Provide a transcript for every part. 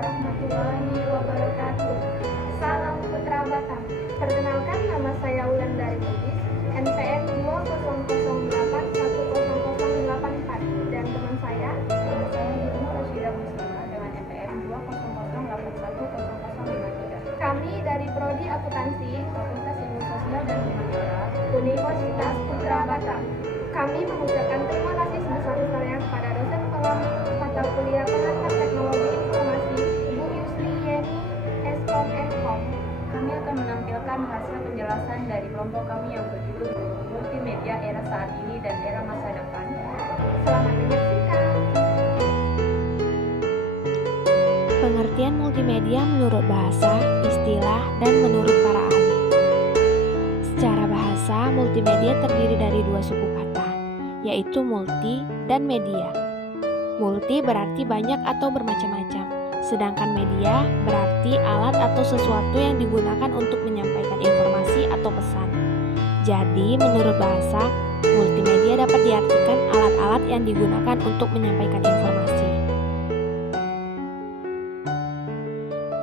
warahmatullahi wabarakatuh. Salam Putra Batam. Perkenalkan, nama saya Wulandari Lubis, NPM 200810084, dan teman saya Rashida Muslimah dengan NPM 200810053. Kami dari Prodi Akuntansi Fakultas Ilmu Sosial dan Humaniora, Universitas Putra Batam. Kami mengucapkan terima kasih sebesar-besarnya kepada dosen pengamat mata kuliah pengantar teknologi informasi, Bu Yusri Yeni Eskom. kami akan menampilkan hasil penjelasan dari kelompok kami yang berjudul Multimedia Era Saat Ini dan Era Masa Depan. Selamat menyaksikan. Pengertian multimedia menurut bahasa, istilah, dan menurut para ahli. Secara bahasa, multimedia terdiri dari dua suku kata, yaitu multi dan media. Multi berarti banyak atau bermacam-macam, sedangkan media berarti alat atau sesuatu yang digunakan untuk menyampaikan informasi atau pesan. Jadi, menurut bahasa, multimedia dapat diartikan alat-alat yang digunakan untuk menyampaikan informasi.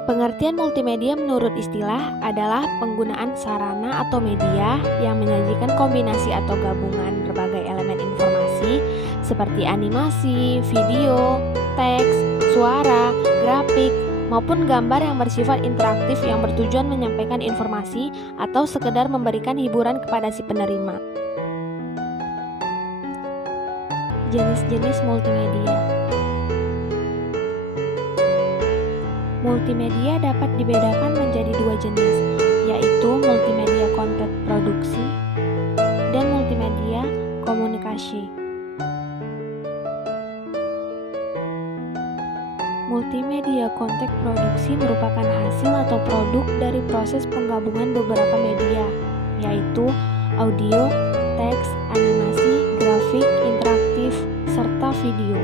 Pengertian multimedia menurut istilah adalah penggunaan sarana atau media yang menyajikan kombinasi atau gabungan berbagai elemen informasi seperti animasi, video, teks, suara, grafik, maupun gambar yang bersifat interaktif yang bertujuan menyampaikan informasi atau sekedar memberikan hiburan kepada si penerima. Jenis-jenis multimedia. Multimedia dapat dibedakan menjadi dua jenis, yaitu multimedia konten produksi dan multimedia komunikasi. Multimedia konten produksi merupakan hasil atau produk dari proses penggabungan beberapa media, yaitu audio, teks, animasi, grafik, interaktif, serta video,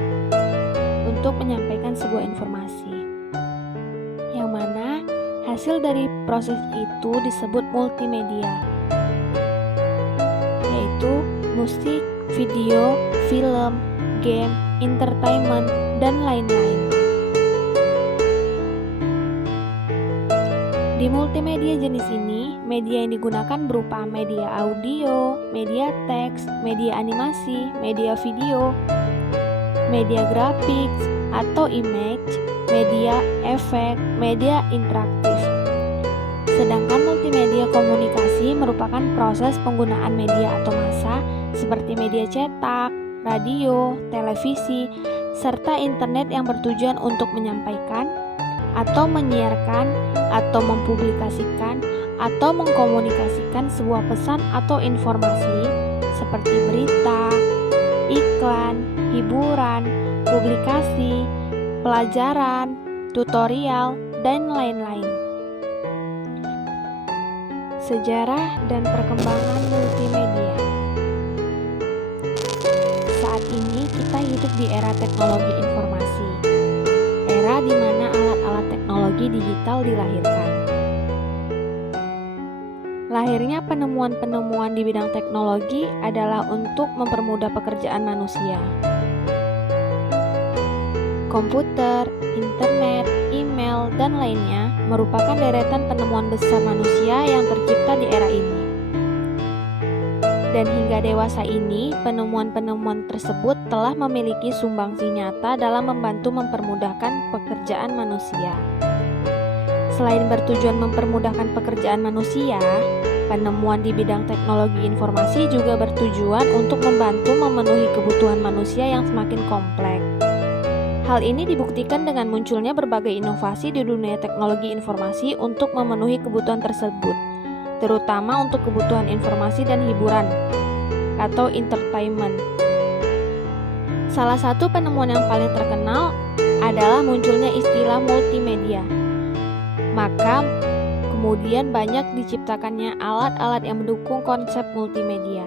untuk menyampaikan sebuah informasi. Yang mana hasil dari proses itu disebut multimedia, yaitu musik, video, film, game, entertainment, dan lain-lain. Di multimedia jenis ini, media yang digunakan berupa media audio, media teks, media animasi, media video, media grafik atau image, media efek, media interaktif. Sedangkan multimedia komunikasi merupakan proses penggunaan media atau massa seperti media cetak, radio, televisi, serta internet yang bertujuan untuk menyampaikan atau menyiarkan atau mempublikasikan atau mengkomunikasikan sebuah pesan atau informasi seperti berita, iklan, hiburan, publikasi, pelajaran, tutorial, dan lain-lain. Sejarah dan perkembangan multimedia. Saat ini kita hidup di era teknologi informasi, era di mana alat-alat teknologi digital dilahirkan. Lahirnya penemuan-penemuan di bidang teknologi adalah untuk mempermudah pekerjaan manusia. Komputer, internet, email, dan lainnya merupakan deretan penemuan besar manusia yang tercipta di era ini. Dan hingga dewasa ini, penemuan-penemuan tersebut telah memiliki sumbangsi nyata dalam membantu mempermudahkan pekerjaan manusia. Selain bertujuan mempermudahkan pekerjaan manusia, penemuan di bidang teknologi informasi juga bertujuan untuk membantu memenuhi kebutuhan manusia yang semakin kompleks. Hal ini dibuktikan dengan munculnya berbagai inovasi di dunia teknologi informasi untuk memenuhi kebutuhan tersebut, terutama untuk kebutuhan informasi dan hiburan atau entertainment. Salah satu penemuan yang paling terkenal adalah munculnya istilah multimedia. Maka kemudian banyak diciptakannya alat-alat yang mendukung konsep multimedia.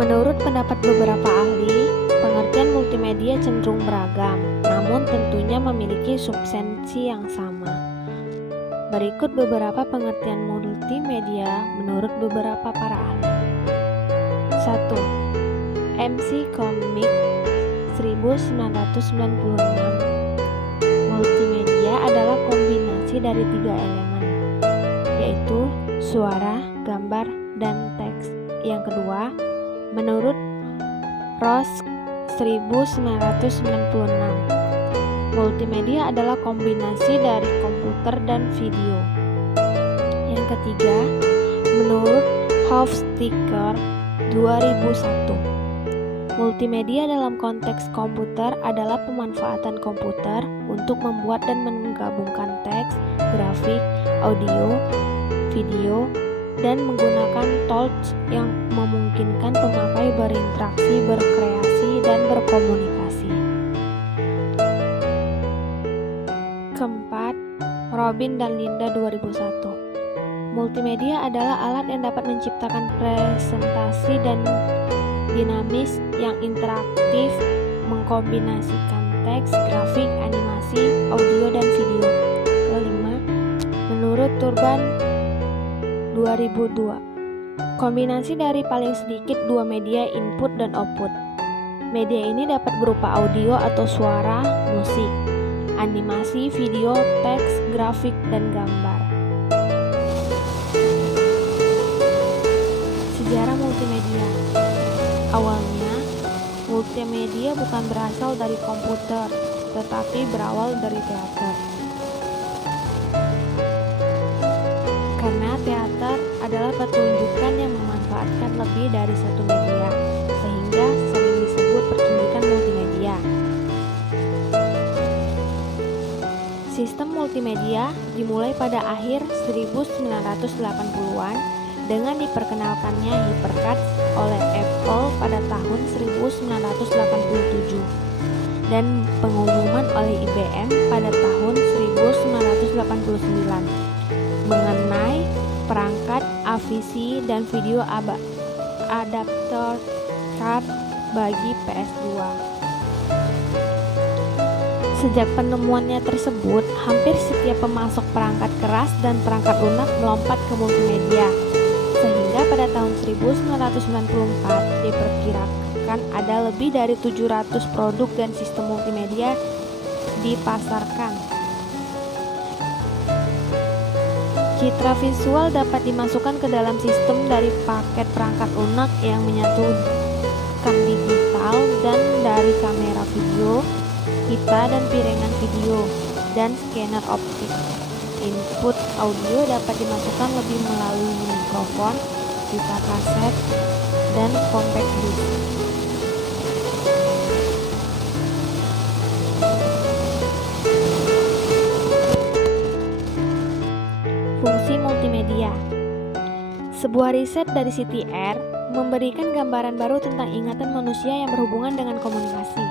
Menurut pendapat beberapa ahli, pengertian multimedia cenderung beragam, namun tentunya memiliki substansi yang sama. Berikut beberapa pengertian multimedia menurut beberapa para ahli. 1. MC Comic 1996. Multimedia adalah kombinasi dari 3 elemen, yaitu suara, gambar, dan teks. Yang kedua, menurut Ross 1996, multimedia adalah kombinasi dari komputer dan video. Yang ketiga, menurut Hofstadter 2001, multimedia dalam konteks komputer adalah pemanfaatan komputer untuk membuat dan menggabungkan teks, grafik, audio, video, dan menggunakan tools yang memungkinkan pemakai berinteraksi, berkreasi, dan berkomunikasi. Keempat, Robin dan Linda 2001. Multimedia adalah alat yang dapat menciptakan presentasi dan dinamis yang interaktif, mengkombinasikan teks, grafik, animasi, audio, dan video. Kelima, menurut Turban 2002, kombinasi dari paling sedikit 2 media input dan output. Media ini dapat berupa audio atau suara, musik, animasi, video, teks, grafik, dan gambar. Sejarah multimedia. Awalnya, multimedia bukan berasal dari komputer, tetapi berawal dari teater. Karena teater adalah pertunjukan yang memanfaatkan lebih dari satu media, sehingga sering disebut pertunjukan multimedia. Sistem multimedia dimulai pada akhir 1980-an dengan diperkenalkannya HyperCard oleh Apple pada tahun 1987 dan pengumuman oleh IBM pada tahun 1989 mengenai perangkat AVC dan video adapter card bagi PS2. Sejak penemuannya tersebut, hampir setiap pemasok perangkat keras dan perangkat lunak melompat ke multimedia, sehingga pada tahun 1994 diperkirakan ada lebih dari 700 produk dan sistem multimedia dipasarkan. Citra visual dapat dimasukkan ke dalam sistem dari paket perangkat lunak yang menyatukan digital dan dari kamera video, pita dan piringan video, dan scanner optik. Input audio dapat dimasukkan lebih melalui mikrofon, pita kaset, dan compact disc. Fungsi multimedia. Sebuah riset dari CTR memberikan gambaran baru tentang ingatan manusia yang berhubungan dengan komunikasi.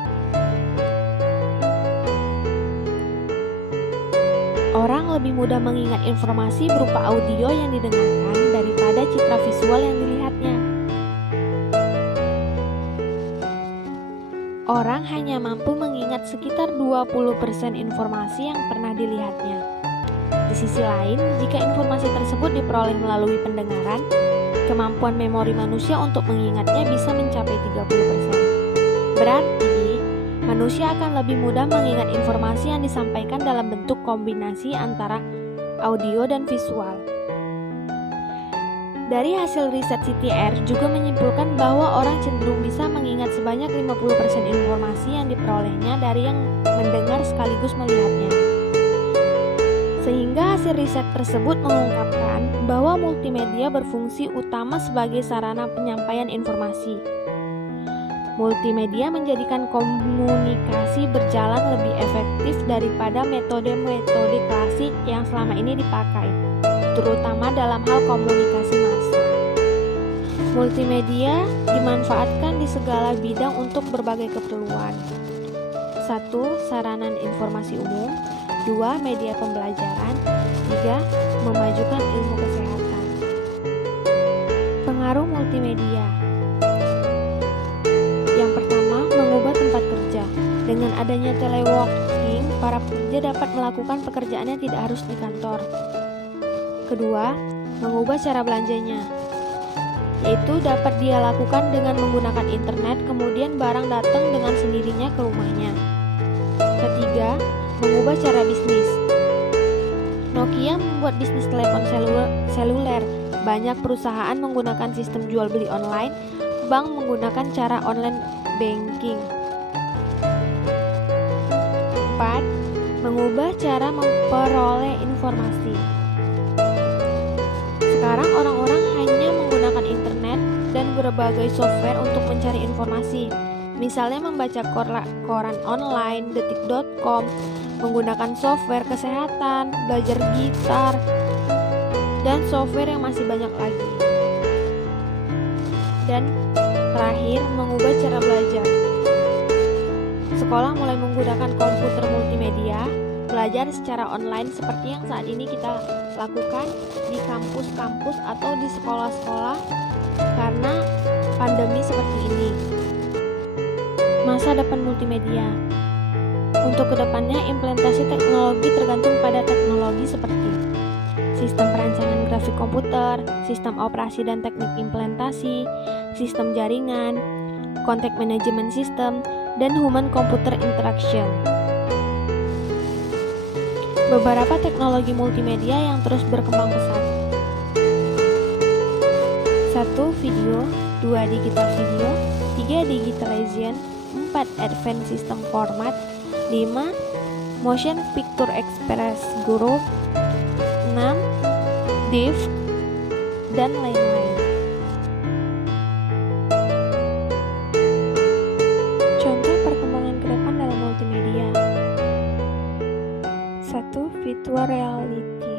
Orang lebih mudah mengingat informasi berupa audio yang didengarkan daripada citra visual yang dilihatnya. Orang hanya mampu mengingat sekitar 20% informasi yang pernah dilihatnya. Di sisi lain, jika informasi tersebut diperoleh melalui pendengaran, kemampuan memori manusia untuk mengingatnya bisa mencapai 30%. Berarti, manusia akan lebih mudah mengingat informasi yang disampaikan dalam bentuk kombinasi antara audio dan visual. Dari hasil riset CTR juga menyimpulkan bahwa orang cenderung bisa mengingat sebanyak 50% informasi yang diperolehnya dari yang mendengar sekaligus melihatnya. Sehingga hasil riset tersebut mengungkapkan bahwa multimedia berfungsi utama sebagai sarana penyampaian informasi. Multimedia menjadikan komunikasi berjalan lebih efektif daripada metode-metode klasik yang selama ini dipakai, terutama dalam hal komunikasi massa. Multimedia dimanfaatkan di segala bidang untuk berbagai keperluan. 1. Sarana informasi umum. 2. Media pembelajaran. 3. Memajukan ilmu kesehatan. Pengaruh multimedia. Yang pertama, mengubah tempat kerja. Dengan adanya teleworking, para pekerja dapat melakukan pekerjaannya tidak harus di kantor. Kedua, mengubah cara belanjanya, yaitu dapat dia lakukan dengan menggunakan internet, kemudian barang datang dengan sendirinya ke rumahnya. Ketiga, mengubah cara bisnis. Nokia membuat bisnis telepon seluler. Banyak perusahaan menggunakan sistem jual beli online, bank menggunakan cara online banking. 4. Mengubah cara memperoleh informasi. Sekarang orang-orang hanya menggunakan internet dan berbagai software untuk mencari informasi. Misalnya membaca koran online, detik.com, menggunakan software kesehatan, belajar gitar, dan software yang masih banyak lagi. Dan terakhir, mengubah cara belajar. Sekolah mulai menggunakan komputer multimedia, belajar secara online seperti yang saat ini kita lakukan di kampus-kampus atau di sekolah-sekolah karena pandemi seperti ini. Masa depan multimedia. Untuk kedepannya, implementasi teknologi tergantung pada teknologi seperti sistem perancangan grafik komputer, sistem operasi dan teknik implementasi, sistem jaringan, contact management system, dan human computer interaction. Beberapa teknologi multimedia yang terus berkembang pesat. 1. Video, 2. Digital video, 3. Digitalization, 4. Advanced System Format, 5. Motion Picture Express Group, 6. DIV, dan lain-lain. Contoh perkembangan ke depan dalam multimedia. 1. Virtual reality.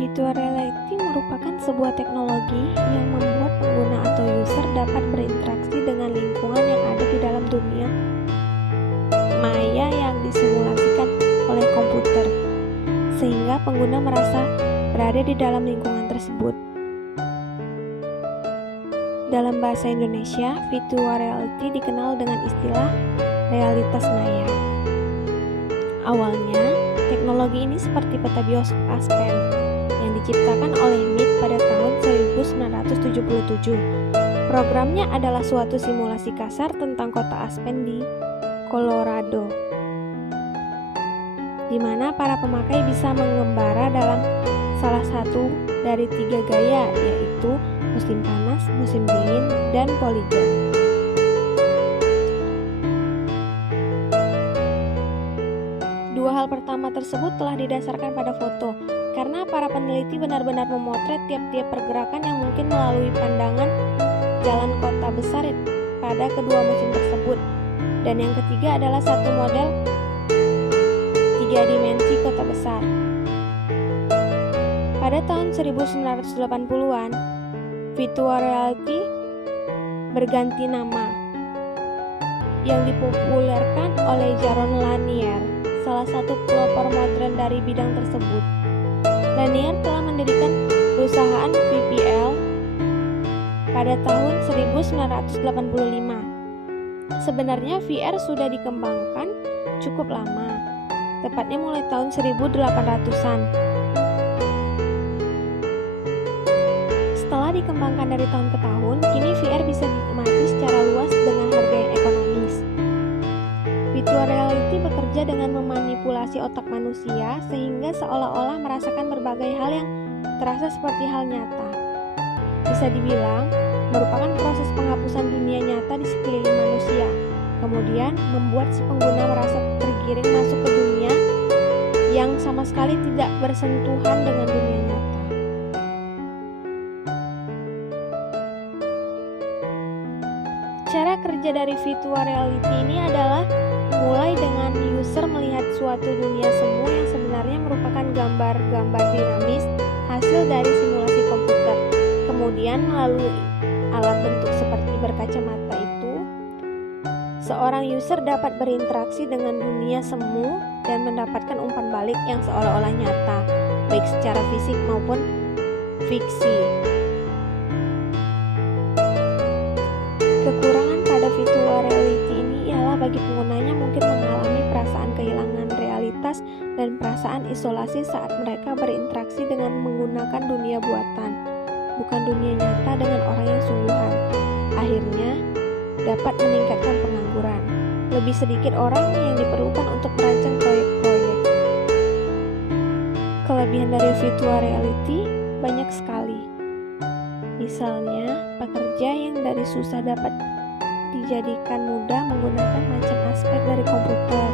Virtual reality merupakan sebuah teknologi yang membuat pengguna atau user dapat berinteraksi dengan lingkungan yang ada di dalam dunia maya yang disimulasikan oleh komputer, sehingga pengguna merasa berada di dalam lingkungan tersebut. Dalam bahasa Indonesia, virtual reality dikenal dengan istilah realitas maya. Awalnya, teknologi ini seperti peta bioskop Aspen yang diciptakan oleh MIT pada tahun 1977. Programnya adalah suatu simulasi kasar tentang kota Aspen di Colorado, di mana para pemakai bisa mengembara dalam salah satu dari 3 gaya, yaitu musim panas, musim dingin, dan poligon. Dua hal pertama tersebut telah didasarkan pada foto, karena para peneliti benar-benar memotret tiap-tiap pergerakan yang mungkin melalui pandangan jalan kota besar pada kedua musim tersebut. Dan yang ketiga adalah satu model 3 dimensi kota besar. Pada tahun 1980-an, virtual reality berganti nama yang dipopulerkan oleh Jaron Lanier, salah satu pelopor modern dari bidang tersebut. Lanier telah mendirikan perusahaan VPL pada tahun 1985. Sebenarnya VR sudah dikembangkan cukup lama, tepatnya mulai tahun 1800-an. Setelah dikembangkan dari tahun ke tahun, kini VR bisa dinikmati secara luas dengan harga yang ekonomis. Virtual reality bekerja dengan memanipulasi otak manusia sehingga seolah-olah merasakan berbagai hal yang terasa seperti hal nyata. Bisa dibilang, merupakan proses penghapusan dunia nyata di sekeliling manusia, kemudian membuat si pengguna merasa tergiring masuk ke dunia yang sama sekali tidak bersentuhan dengan dunia nyata. Cara kerja dari virtual reality ini adalah mulai dengan user melihat suatu dunia semu yang sebenarnya merupakan gambar-gambar dinamis hasil dari simulasi komputer. Kemudian melalui alat bentuk seperti berkacamata itu, seorang user dapat berinteraksi dengan dunia semu dan mendapatkan umpan balik yang seolah-olah nyata, baik secara fisik maupun fiksi. Kekurangan pada virtual reality ini ialah bagi penggunanya mungkin mengalami perasaan kehilangan realitas dan dan perasaan isolasi saat mereka berinteraksi dengan menggunakan dunia buatan, bukan dunia nyata dengan orang yang sungguhan. Akhirnya, dapat meningkatkan pengangguran. Lebih sedikit orang yang diperlukan untuk merancang proyek-proyek. Kelebihan dari virtual reality banyak sekali. Misalnya, pekerja yang dari susah dapat dijadikan mudah menggunakan macam aspek dari komputer,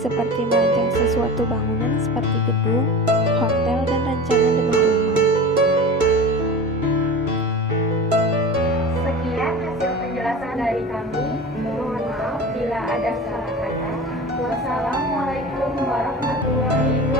seperti merancang sesuatu bangunan seperti gedung, hotel, dan rancangan dengan rumah. Sekian hasil penjelasan dari kami. Mohon maaf bila ada salah kata. Wassalamualaikum warahmatullahi wabarakatuh.